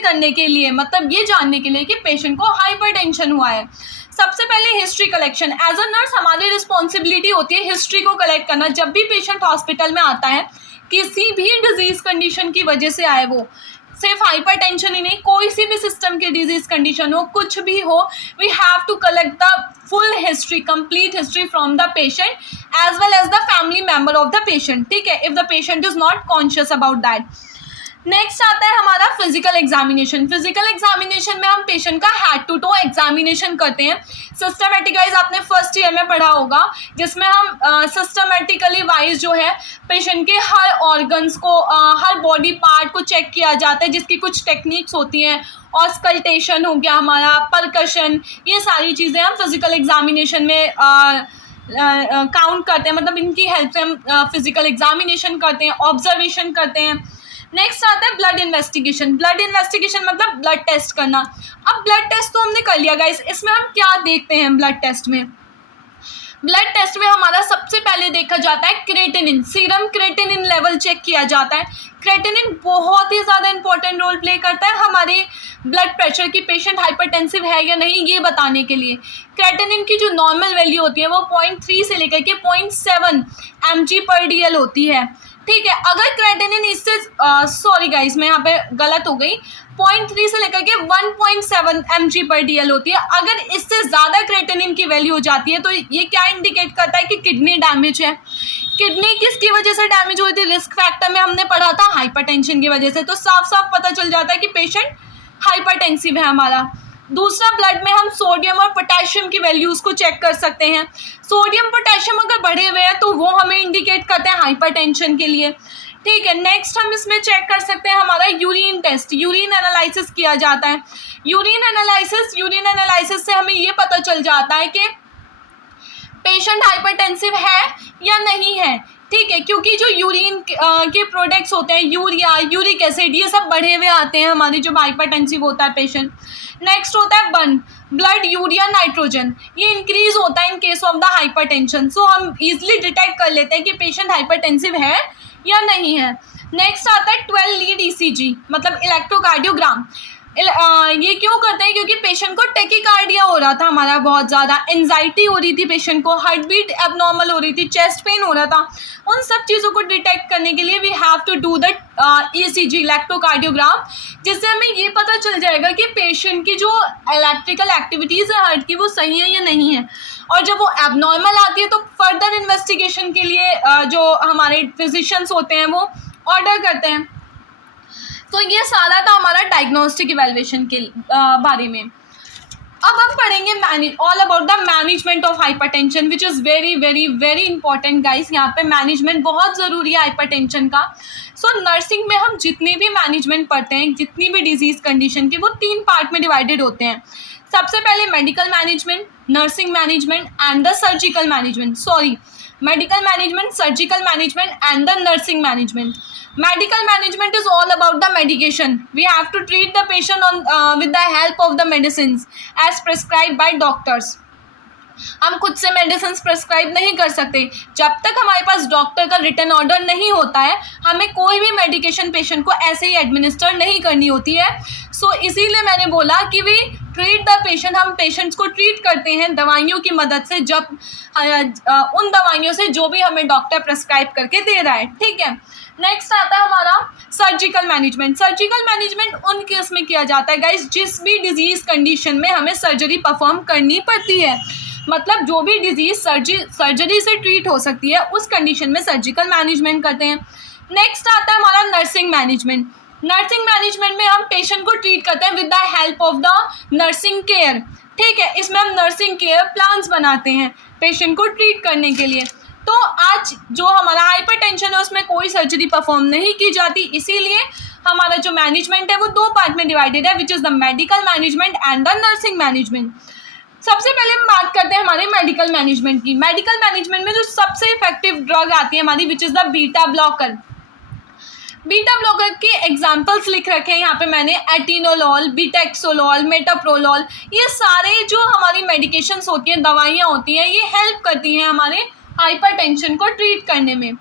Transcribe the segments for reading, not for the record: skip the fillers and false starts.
करने के लिए, मतलब ये जानने के लिए कि पेशेंट को हाइपरटेंशन हुआ है। सबसे पहले history collection. As a nurse हमारी रिस्पॉन्सिबिलिटी होती है हिस्ट्री को कलेक्ट करना। जब भी पेशेंट हॉस्पिटल में आता है, किसी भी डिजीज कंडीशन की वजह से आए, वो सिर्फ हाइपरटेंशन ही नहीं, कोई सी भी सिस्टम की डिजीज कंडीशन हो, कुछ भी हो, we have to collect the full history, complete history from the patient as well as the family member of the patient, ठीक है, if the patient is not conscious about that. Next आता है हमारा physical examination. Physical examination में हम patient का head to to examination करते हैं। सिस्टमेटिक वाइज आपने फर्स्ट ईयर में पढ़ा होगा, जिसमें हम सिस्टमेटिकली वाइज जो है पेशेंट के हर ऑर्गन्स को, हर बॉडी पार्ट को चेक किया जाता है, जिसकी कुछ टेक्निक्स होती हैं। ऑस्कल्टेशन हो गया हमारा, परकशन, ये सारी चीज़ें हम फिजिकल एग्जामिनेशन में काउंट करते हैं, मतलब इनकी हेल्प से हम फिजिकल एग्जामिनेशन करते हैं, ऑब्जर्वेशन करते हैं। नेक्स्ट आता है ब्लड इन्वेस्टिगेशन। ब्लड इन्वेस्टिगेशन मतलब ब्लड टेस्ट करना। अब ब्लड टेस्ट तो हमने कर लिया गाइस, इसमें हम क्या देखते हैं ब्लड टेस्ट में? ब्लड टेस्ट में हमारा सबसे पहले देखा जाता है creatinine, serum creatinine level check किया जाता है। क्रेटिनिन बहुत ही ज़्यादा इंपॉर्टेंट रोल प्ले करता है हमारे ब्लड प्रेशर की, पेशेंट हाइपरटेंसिव है या नहीं ये बताने के लिए। क्रेटिनिन की जो नॉर्मल वैल्यू होती है वो 0.3 से लेकर के 0.7 mg/dl होती है, ठीक है। अगर क्रेटिनिन इससे सॉरी गाइस, मैं यहाँ पे गलत हो गई, 0.3 से लेकर के 1.7 mg/dl होती है। अगर इससे ज़्यादा क्रेटिनिन की वैल्यू हो जाती है तो ये क्या इंडिकेट करता है कि किडनी डैमेज है। किडनी किसकी वजह से डैमेज हुई थी? रिस्क फैक्टर में हमने पढ़ा था हाइपरटेंशन की वजह से, तो साफ साफ पता चल जाता है कि पेशेंट हाइपरटेंसिव है हमारा। दूसरा, ब्लड में हम सोडियम और पोटेशियम की वैल्यूज़ को चेक कर सकते हैं। सोडियम पोटेशियम अगर बढ़े हुए हैं तो वो हमें इंडिकेट करते हैं हाइपरटेंशन के लिए, ठीक है। नेक्स्ट हम इसमें चेक कर सकते हैं हमारा यूरिन टेस्ट, यूरिन एनालिसिस किया जाता है। यूरिन एनालिसिस से हमें ये पता चल जाता है कि पेशेंट हाइपरटेंसिव है या नहीं है, ठीक है, क्योंकि जो यूरिन के प्रोडक्ट्स होते हैं, यूरिया, यूरिक एसिड, ये सब बढ़े हुए आते हैं हमारे जब हाइपरटेंसिव होता है पेशेंट। नेक्स्ट होता है ब्लड यूरिया नाइट्रोजन, ये इंक्रीज होता है in case of the hypertension. So हम इजीली डिटेक्ट कर लेते हैं कि पेशेंट हाइपरटेंसिव है या नहीं है। नेक्स्ट आता है 12 लीड ईसीजी, मतलब इलेक्ट्रोकार्डियोग्राम। ये क्यों करते हैं? क्योंकि पेशेंट को टेकिकार्डिया हो रहा था हमारा, बहुत ज़्यादा एंजाइटी हो रही थी पेशेंट को, हार्ट बीट एबनॉर्मल हो रही थी, चेस्ट पेन हो रहा था। उन सब चीज़ों को डिटेक्ट करने के लिए we have to do the ECG, electrocardiogram, जिससे हमें ये पता चल जाएगा कि पेशेंट की जो इलेक्ट्रिकल एक्टिविटीज़ है हार्ट की वो सही है या नहीं है। और जब वो एबनॉर्मल आती है तो फर्दर इन्वेस्टिगेशन के लिए जो हमारे फिजिशियंस होते हैं वो ऑर्डर करते हैं। तो ये सारा था हमारा डायग्नोस्टिक इवैल्यूएशन के बारे में। अब हम पढ़ेंगे all about the management of hypertension, which is very very very important guys. यहाँ पे मैनेजमेंट बहुत ज़रूरी है हाइपरटेंशन का। सो नर्सिंग में हम जितनी भी मैनेजमेंट पढ़ते हैं, जितनी भी डिजीज़ कंडीशन की, वो 3 पार्ट में डिवाइडेड होते हैं। सबसे पहले medical management, nursing management and the surgical management, medical management, surgical management and the nursing management. Medical management is all about the medication. We have to treat the patient with the help of the medicines as prescribed by doctors. हम खुद से medicine prescribe नहीं कर सकते। जब तक हमारे पास doctor का रिटन ऑर्डर नहीं होता है, हमें कोई भी मेडिकेशन पेशेंट को ऐसे ही एडमिनिस्टर नहीं करनी होती है। सो इसीलिए मैंने बोला कि वी ट्रीट द पेशेंट, हम पेशेंट्स को ट्रीट करते हैं दवाइयों की मदद से, जब उन दवाइयों से जो भी हमें डॉक्टर प्रिस्क्राइब करके दे रहा है, ठीक है। नेक्स्ट आता है हमारा सर्जिकल मैनेजमेंट। सर्जिकल मैनेजमेंट उन केस में किया जाता है गाइस जिस भी डिजीज़ कंडीशन में हमें सर्जरी परफॉर्म करनी पड़ती है, मतलब जो भी डिजीज़ सर्जरी से ट्रीट हो सकती है उस कंडीशन में सर्जिकल मैनेजमेंट करते हैं। नेक्स्ट आता है हमारा नर्सिंग मैनेजमेंट। नर्सिंग मैनेजमेंट में हम पेशेंट को ट्रीट करते हैं with the help of the nursing care, ठीक है। इसमें हम नर्सिंग केयर प्लान्स बनाते हैं पेशेंट को ट्रीट करने के लिए। तो आज जो हमारा हाइपरटेंशन है उसमें कोई सर्जरी परफॉर्म नहीं की जाती, इसीलिए हमारा जो मैनेजमेंट है वो 2 पार्ट में डिवाइडेड है, which is the medical management and the nursing management. सबसे पहले हम बात करते हैं हमारे मेडिकल मैनेजमेंट की। मेडिकल मैनेजमेंट में जो सबसे इफेक्टिव ड्रग आती है हमारी, which is the beta blocker. Beta blocker के एग्जाम्पल्स लिख रखे हैं यहाँ पे मैंने, एटिनोलॉल, बीटेक्सोलॉल, मेटाप्रोलॉल, ये सारे जो हमारी मेडिकेशंस होती हैं, दवाइयाँ होती हैं, ये हेल्प करती हैं हमारे हाइपरटेंशन को ट्रीट करने में,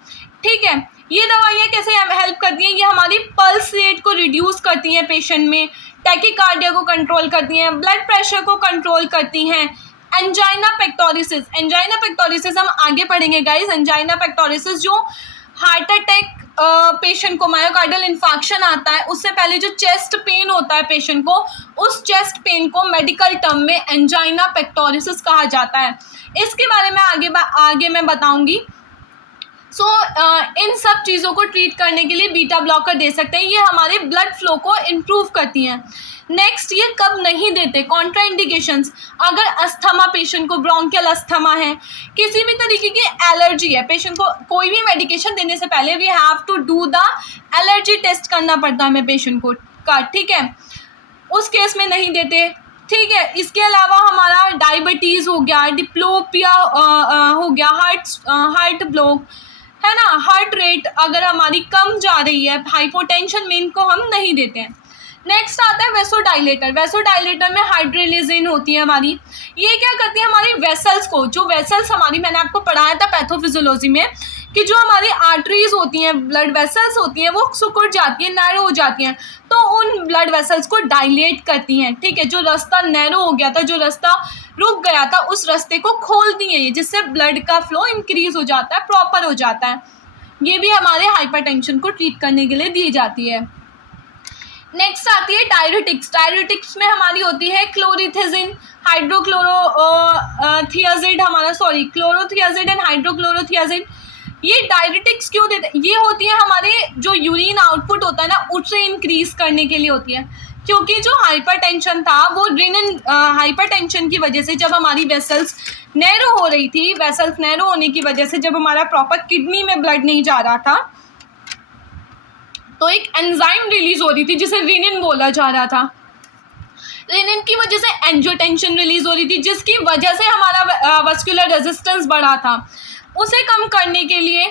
ठीक है। ये दवाइयाँ कैसे हेल्प करती हैं? ये हमारी पल्स रेट को रिड्यूस करती हैं पेशेंट में, टैकीकार्डिया को कंट्रोल करती हैं, ब्लड प्रेशर को कंट्रोल करती हैं। एंजाइना पेक्टोरिसिस, एंजाइना पेक्टोरिसिस हम आगे पढ़ेंगे गाइस। एंजाइना पेक्टोरिसिस जो हार्ट अटैक पेशेंट को, मायोकार्डियल इन्फार्क्शन आता है उससे पहले जो चेस्ट पेन होता है पेशेंट को, उस चेस्ट पेन को मेडिकल टर्म में एंजाइना पेक्टोरिसिस कहा जाता है। इसके बारे में आगे मैं बताऊंगी। इन सब चीज़ों को ट्रीट करने के लिए बीटा ब्लॉकर दे सकते हैं, ये हमारे ब्लड फ्लो को इम्प्रूव करती हैं। नेक्स्ट, ये कब नहीं देते, कॉन्ट्राइंडिकेशंस, अगर अस्थमा पेशेंट को, ब्रोंकियल अस्थमा है, किसी भी तरीके की एलर्जी है पेशेंट को, कोई भी मेडिकेशन देने से पहले we have to do the allergy test करना पड़ता है हमें पेशेंट को का, ठीक है, उस केस में नहीं देते, ठीक है। इसके अलावा हमारा डायबिटीज़ हो गया, डिप्लोपिया हो गया, हार्ट ब्लॉक है ना, हार्ट रेट अगर हमारी कम जा रही है, हाइपोटेंशन में इनको हम नहीं देते हैं। नेक्स्ट आता है वेसोडाइलेटर। वेसोडाइलेटर में हाइड्रोलिजिन होती है हमारी, ये क्या करती है हमारी वेसल्स को, जो वेसल्स हमारी, मैंने आपको पढ़ाया था पैथोफिजियोलॉजी में कि जो हमारी आर्टरीज होती हैं, ब्लड वेसल्स होती हैं, वो सिकुड़ जाती हैं, नैरो हो जाती हैं, तो उन ब्लड वेसल्स को डायलेट करती हैं, ठीक है। जो रास्ता नैरो हो गया था, जो रास्ता रुक गया था, उस रास्ते को खोलती हैं ये, जिससे ब्लड का फ्लो इंक्रीज हो जाता है, प्रॉपर हो जाता है। ये भी हमारे हाइपरटेंशन को ट्रीट करने के लिए दी जाती है। नेक्स्ट आती है डायरेटिक्स। डायरेटिक्स में हमारी होती है क्लोरीथिजिन, हाइड्रोक्लोरोथियाजिड, क्लोरोथियाजिड एंड हाइड्रोक्लोरोथियाजिड। ये डायरेटिक्स क्यों देते हैं, ये होती है हमारे जो यूरिन आउटपुट होता है ना, उसे इंक्रीज करने के लिए होती है, क्योंकि जो हाइपरटेंशन था वो रेनिन हाइपरटेंशन की वजह से, जब हमारी वेसल्स नैरो हो रही थी, वेसल्स नैरो होने की वजह से जब हमारा प्रॉपर किडनी में ब्लड नहीं जा रहा था, तो एक एंजाइम रिलीज हो रही थी जिसे रेनिन बोला जा रहा था। रेनिन की वजह से एंजियोटेंशन रिलीज हो रही थी, जिसकी वजह से हमारा वास्कुलर रेजिस्टेंस बढ़ा था। उसे कम करने के लिए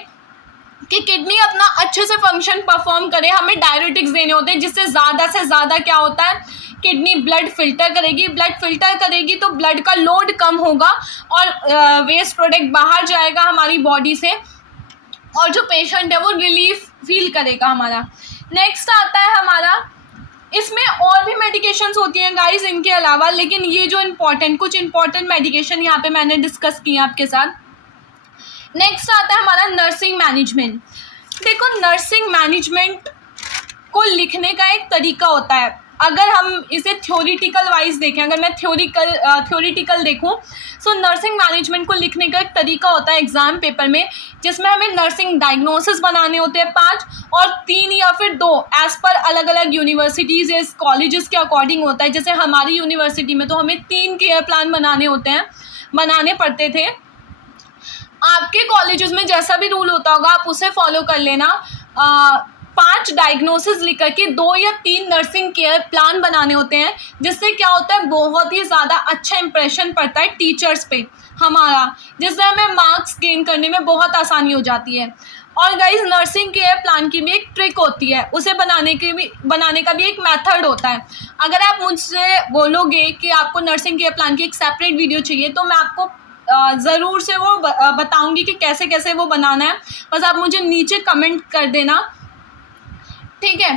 कि किडनी अपना अच्छे से फंक्शन परफॉर्म करे, हमें डायरेटिक्स देने होते हैं, जिससे ज़्यादा से ज़्यादा क्या होता है, किडनी ब्लड फिल्टर करेगी, ब्लड फिल्टर करेगी तो ब्लड का लोड कम होगा और वेस्ट प्रोडक्ट बाहर जाएगा हमारी बॉडी से, और जो पेशेंट है वो रिलीफ फील करेगा हमारा। नेक्स्ट आता है हमारा, इसमें और भी मेडिकेशंस होती हैं गाइस इनके अलावा, लेकिन ये जो कुछ इंपॉर्टेंट मेडिकेशन यहाँ पे मैंने डिस्कस किया आपके साथ। नेक्स्ट आता है हमारा नर्सिंग मैनेजमेंट। देखो, नर्सिंग मैनेजमेंट को लिखने का एक तरीका होता है, अगर हम इसे थ्योरिटिकल वाइज देखें, अगर मैं थ्योरिटिकल देखूं, सो नर्सिंग मैनेजमेंट को लिखने का एक तरीका होता है एग्ज़ाम पेपर में, जिसमें हमें नर्सिंग डायग्नोसिस बनाने होते हैं 5 और 3 या फिर 2 एज़ पर अलग अलग यूनिवर्सिटीज़ या कॉलेजेस के अकॉर्डिंग होता है। जैसे हमारी यूनिवर्सिटी में तो हमें 3 केयर प्लान बनाने पड़ते थे। आपके कॉलेजेस में जैसा भी रूल होता होगा आप उसे फॉलो कर लेना। 5 डायग्नोसिस लिख करके 2 या 3 नर्सिंग केयर प्लान बनाने होते हैं, जिससे क्या होता है, बहुत ही ज़्यादा अच्छा इंप्रेशन पड़ता है टीचर्स पे हमारा, जिससे हमें मार्क्स गेन करने में बहुत आसानी हो जाती है। और गाइस, नर्सिंग केयर प्लान की भी एक ट्रिक होती है, उसे बनाने का भी एक मेथड होता है। अगर आप मुझसे बोलोगे कि आपको नर्सिंग केयर प्लान की एक सेपरेट वीडियो चाहिए, तो मैं आपको ज़रूर से वो बताऊंगी कि कैसे कैसे वो बनाना है, बस आप मुझे नीचे कमेंट कर देना, ठीक है।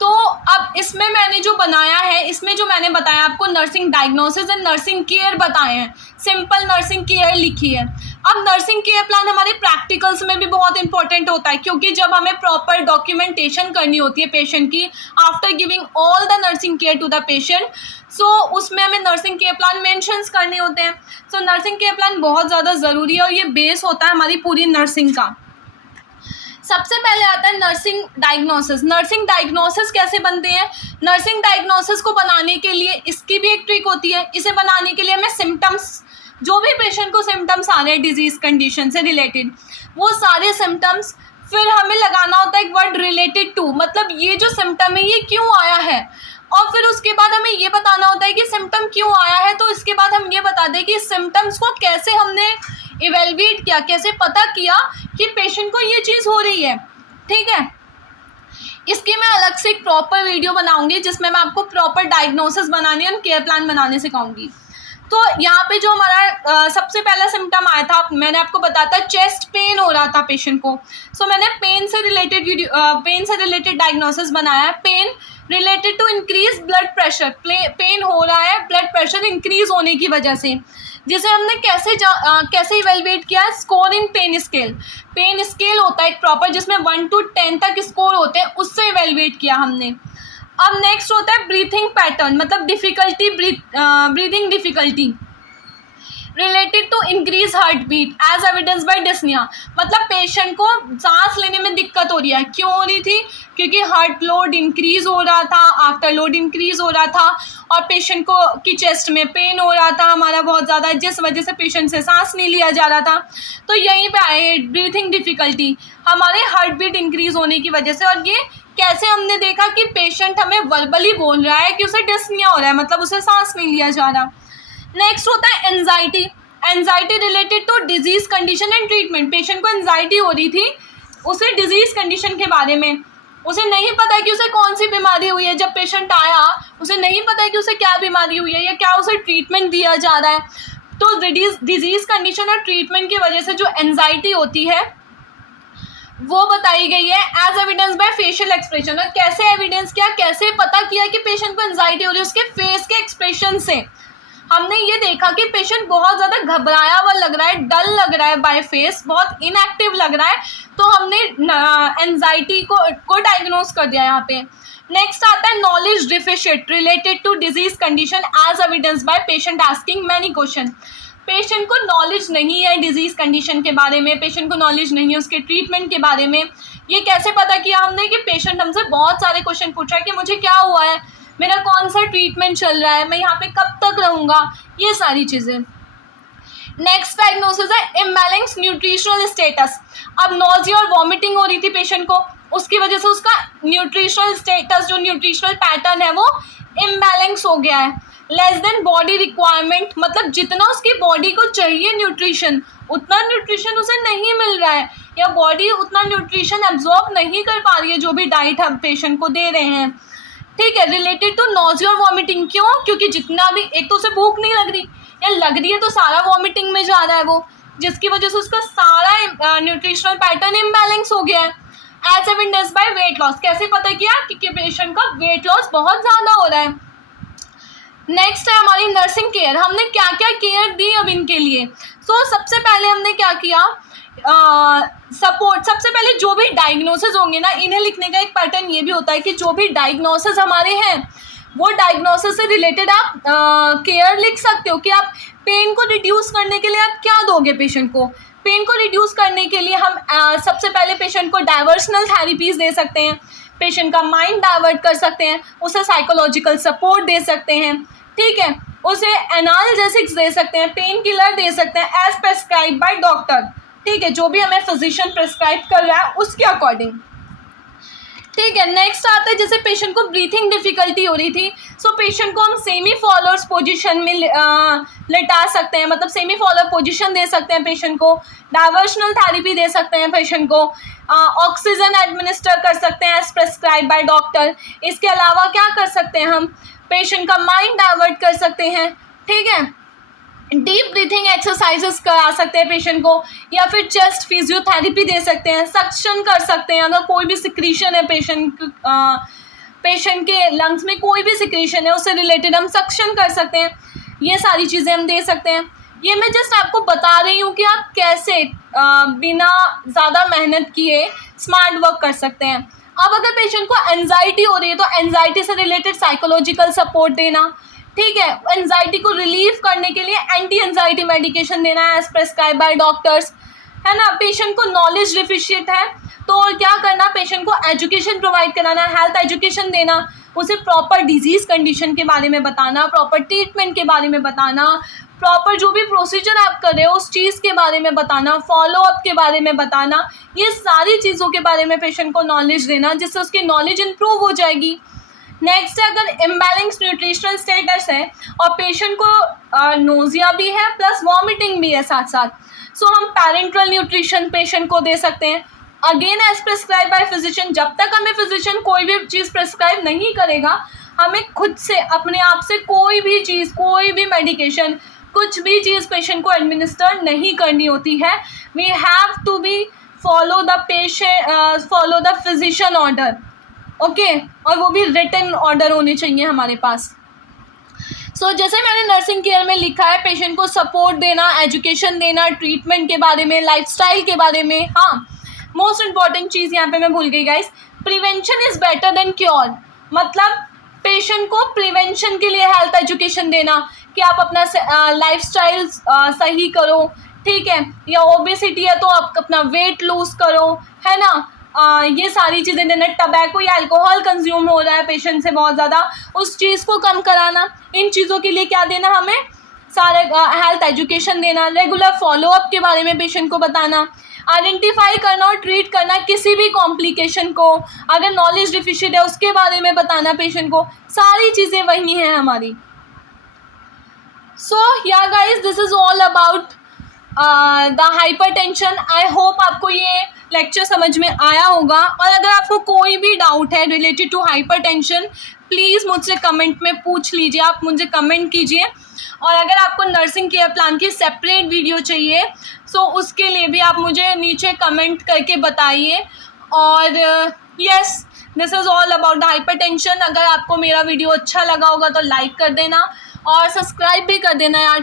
तो अब इसमें मैंने जो बनाया है, इसमें जो मैंने बताया आपको nursing diagnosis and nursing care बताए हैं, सिंपल नर्सिंग केयर लिखी है। अब नर्सिंग केयर प्लान हमारे प्रैक्टिकल्स में भी बहुत इंपॉर्टेंट होता है, क्योंकि जब हमें प्रॉपर डॉक्यूमेंटेशन करनी होती है पेशेंट की after giving all the nursing care to the patient, so उसमें हमें नर्सिंग केयर प्लान मेंशंस करने होते हैं। सो नर्सिंग केयर प्लान बहुत ज़्यादा ज़रूरी है और ये बेस होता है हमारी पूरी नर्सिंग का। सबसे पहले आता है नर्सिंग डायग्नोसिस। नर्सिंग डायग्नोसिस कैसे बनते हैं? नर्सिंग डायग्नोसिस को बनाने के लिए इसकी भी एक ट्रिक होती है। इसे बनाने के लिए हमें सिम्टम्स, जो भी पेशेंट को सिम्टम्स आ रहे हैं डिजीज़ कंडीशन से रिलेटेड, वो सारे सिम्टम्स, फिर हमें लगाना होता है एक वर्ड रिलेटेड टू, मतलब ये जो सिम्टम है ये क्यों आया है, और फिर उसके बाद हमें ये बताना होता है कि सिम्टम क्यों आया है, तो इसके बाद हम ये बता दें कि सिम्टम्स को कैसे हमने इवेलुएट किया, कैसे पता किया कि पेशेंट को ये चीज़ हो रही है, ठीक है। इसकी मैं अलग से एक प्रॉपर वीडियो बनाऊंगी जिसमें मैं आपको प्रॉपर डायग्नोसिस बनाने और केयर प्लान बनाने सिखाऊंगी। तो यहाँ पे जो हमारा सबसे पहला सिम्टम आया था, मैंने आपको बताया था चेस्ट पेन हो रहा था पेशेंट को। सो मैंने पेन से रिलेटेड डायग्नोसिस बनाया है। Pain related to increase blood pressure, pain हो रहा है ब्लड प्रेशर इंक्रीज होने की वजह से, जिसे हमने कैसे इवेलुएट किया, score in pain scale. Pain scale होता है एक प्रॉपर जिसमें 1 to 10 तक स्कोर होते हैं, उससे इवेलुएट किया हमने। अब नेक्स्ट होता है ब्रीथिंग पैटर्न, मतलब difficulty, breathing difficulty related to increase heart beat as evidence by dyspnoea, मतलब पेशेंट को सांस लेने में दिक्कत हो रही है, क्यों हो रही थी, क्योंकि हार्ट लोड इंक्रीज हो रहा था, आफ्टर लोड इंक्रीज हो रहा था, और पेशेंट को की चेस्ट में पेन हो रहा था हमारा बहुत ज़्यादा, जिस वजह से पेशेंट से सांस नहीं लिया जा रहा था। तो यहीं पे आए ब्रीथिंग डिफ़िकल्टी, हमारे हार्ट बीट इंक्रीज होने की वजह से। और ये कैसे हमने देखा कि पेशेंट हमें वर्बली बोल रहा है कि उसे डिस्निया हो रहा है, मतलब उसे सांस नहीं लिया जा रहा। नेक्स्ट होता है anxiety, anxiety related to disease condition and treatment, patient को एंजाइटी हो रही थी उसे डिजीज कंडीशन के बारे में, उसे नहीं पता है कि उसे कौन सी बीमारी हुई है, जब पेशेंट आया उसे नहीं पता है कि उसे क्या बीमारी हुई है या क्या उसे ट्रीटमेंट दिया जा रहा है। तो डिजीज कंडीशन और ट्रीटमेंट की वजह से जो एंजाइटी होती है वो बताई गई है as evidence by facial expression. और कैसे एविडेंस किया, कैसे पता किया कि पेशेंट को एंजाइटी हो रही है, उसके फेस के एक्सप्रेशन से हमने ये देखा कि पेशेंट बहुत ज़्यादा घबराया हुआ लग रहा है, डल लग रहा है बाय फेस, बहुत इनएक्टिव लग रहा है, तो हमने एंजाइटी को डायग्नोज कर दिया यहाँ पे। नेक्स्ट आता है knowledge deficient related to disease condition as evidence by patient asking many question, patient को नॉलेज नहीं है डिजीज कंडीशन के बारे में, पेशेंट को नॉलेज नहीं है उसके ट्रीटमेंट के बारे में। ये कैसे पता किया हमने कि पेशेंट हमसे बहुत सारे क्वेश्चन पूछ रहा है कि मुझे क्या हुआ है, मेरा कौन सा ट्रीटमेंट चल रहा है, मैं यहाँ पे कब तक रहूँगा, ये सारी चीज़ें। नेक्स्ट डायग्नोसिस है इम्बैलेंस न्यूट्रिशनल स्टेटस, अब नॉजिया और वॉमिटिंग हो रही थी पेशेंट को, उसकी वजह से उसका न्यूट्रिशनल स्टेटस जो न्यूट्रिशनल पैटर्न है वो इम्बैलेंस हो गया है। लेस देन बॉडी रिक्वायरमेंट, मतलब जितना उसकी बॉडी को चाहिए न्यूट्रिशन उतना न्यूट्रिशन उसे नहीं मिल रहा है, या बॉडी उतना न्यूट्रिशन एब्जॉर्ब नहीं कर पा रही है जो भी डाइट हम पेशेंट को दे रहे हैं। ठीक है, रिलेटेड टू नॉजिया और वॉमिटिंग, क्यों, क्योंकि जितना भी, एक तो उसे भूख नहीं लग रही, या लग रही है तो सारा वॉमिटिंग में जा रहा है वो, जिसकी वजह से उसका सारा न्यूट्रिशनल पैटर्न इम्बैलेंस हो गया है। As evidence by weight loss, कैसे पता किया, क्योंकि पेशेंट का वेट लॉस बहुत ज़्यादा हो रहा है। नेक्स्ट है हमारी नर्सिंग केयर, हमने क्या क्या केयर दी अब इनके लिए। सबसे पहले हमने क्या किया, सपोर्ट, सबसे पहले जो भी डायग्नोसिस होंगे ना, इन्हें लिखने का एक पैटर्न ये भी होता है कि जो भी डायग्नोसिस हमारे हैं वो डायग्नोसिस से रिलेटेड आप केयर लिख सकते हो कि आप पेन को रिड्यूस करने के लिए आप क्या दोगे पेशेंट को। पेन को रिड्यूस करने के लिए हम सबसे पहले पेशेंट को डाइवर्सनल थेरेपीज दे सकते हैं, पेशेंट का माइंड डाइवर्ट कर सकते हैं, उसे साइकोलॉजिकल सपोर्ट दे सकते हैं, ठीक है, उसे एनाल्जेसिक्स दे सकते हैं, पेन किलर दे सकते हैं एज प्रेस्क्राइब बाय डॉक्टर, ठीक है, जो भी हमें फिजिशियन प्रेस्क्राइब कर रहा है उसके अकॉर्डिंग। ठीक है, नेक्स्ट आता है जैसे पेशेंट को ब्रीथिंग डिफिकल्टी हो रही थी, पेशेंट को हम सेमी फॉलोअर्स पोजीशन में लेटा सकते हैं, मतलब सेमी फॉलोअर पोजीशन दे सकते हैं पेशेंट को, डाइवर्सनल थेरेपी दे सकते हैं पेशेंट को, ऑक्सीजन एडमिनिस्टर कर सकते हैं एज प्रेस्क्राइब बाय डॉक्टर। इसके अलावा क्या कर सकते हैं, हम पेशेंट का माइंड डाइवर्ट कर सकते हैं, ठीक है, डीप ब्रीथिंग एक्सरसाइजेस करा सकते हैं पेशेंट को, या फिर चेस्ट फिजियोथेरेपी दे सकते हैं, सक्शन कर सकते हैं, अगर कोई भी सिक्रीशन है पेशेंट के लंग्स में कोई भी सिक्रीशन है उससे रिलेटेड हम सक्शन कर सकते हैं, ये सारी चीज़ें हम दे सकते हैं। ये मैं जस्ट आपको बता रही हूँ कि आप कैसे बिना ज़्यादा मेहनत किए स्मार्ट वर्क कर सकते हैं। अब अगर पेशेंट को एंजाइटी हो रही है तो एंजाइटी से रिलेटेड साइकोलॉजिकल सपोर्ट देना, ठीक है, एंजाइटी को रिलीव करने के लिए एंटी एंजाइटी मेडिकेशन देना है एज प्रेस्क्राइब बाय डॉक्टर्स, है ना। पेशेंट को नॉलेज डिफिशिएंट है तो क्या करना, पेशेंट को एजुकेशन प्रोवाइड कराना, हेल्थ एजुकेशन देना, उसे प्रॉपर डिजीज़ कंडीशन के बारे में बताना, प्रॉपर ट्रीटमेंट के बारे में बताना, प्रॉपर जो भी प्रोसीजर आप कर रहे हो उस चीज़ के बारे में बताना, फॉलोअप के बारे में बताना, ये सारी चीज़ों के बारे में पेशेंट को नॉलेज देना जिससे उसकी नॉलेज इम्प्रूव हो जाएगी। नेक्स्ट है, अगर इम्बैलेंस न्यूट्रिशनल स्टेटस है और पेशेंट को नोजिया भी है प्लस वॉमिटिंग भी है साथ साथ, हम पैरेंटल न्यूट्रिशन पेशेंट को दे सकते हैं, again as prescribe by physician. जब तक हमें फिजिशियन कोई भी चीज़ प्रेस्क्राइब नहीं करेगा, हमें खुद से अपने आप से कोई भी चीज़, कोई भी मेडिकेशन, कुछ भी चीज़ पेशेंट को एडमिनिस्टर नहीं करनी होती है। We have to be follow the physician order, okay, और वो भी रिटन ऑर्डर होने चाहिए हमारे पास। जैसे मैंने नर्सिंग केयर में लिखा है, पेशेंट को सपोर्ट देना, एजुकेशन देना, ट्रीटमेंट के बारे में, लाइफस्टाइल के बारे में। हाँ, मोस्ट इम्पॉर्टेंट चीज़ यहाँ पे मैं भूल गई guys, prevention is better than cure. मतलब पेशेंट को प्रिवेंशन के लिए हेल्थ एजुकेशन देना कि आप अपना लाइफस्टाइल सही करो, ठीक है, या ओबेसिटी है तो आप अपना वेट लूज़ करो, है ना। ये सारी चीज़ें देना, टबैको या अल्कोहल कंज्यूम हो रहा है पेशेंट से बहुत ज़्यादा, उस चीज़ को कम कराना। इन चीज़ों के लिए क्या देना हमें, सारे हेल्थ एजुकेशन देना, रेगुलर फॉलोअप के बारे में पेशेंट को बताना, आइडेंटिफाई करना और ट्रीट करना किसी भी कॉम्प्लिकेशन को, अगर नॉलेज डिफिशिएंट है उसके बारे में बताना पेशेंट को, सारी चीज़ें वही हैं हमारी। Yeah guys, this is all about the hypertension. I hope आपको ये लेक्चर समझ में आया होगा, और अगर आपको कोई भी डाउट है रिलेटेड टू हाइपरटेंशन, प्लीज़ मुझसे कमेंट में पूछ लीजिए, आप मुझे कमेंट कीजिए। और अगर आपको नर्सिंग केयर प्लान की सेपरेट वीडियो चाहिए, उसके लिए भी आप मुझे नीचे कमेंट करके बताइए। और yes, this is all about the hypertension. अगर आपको मेरा वीडियो अच्छा लगा होगा तो लाइक कर देना और सब्सक्राइब भी कर देना यार।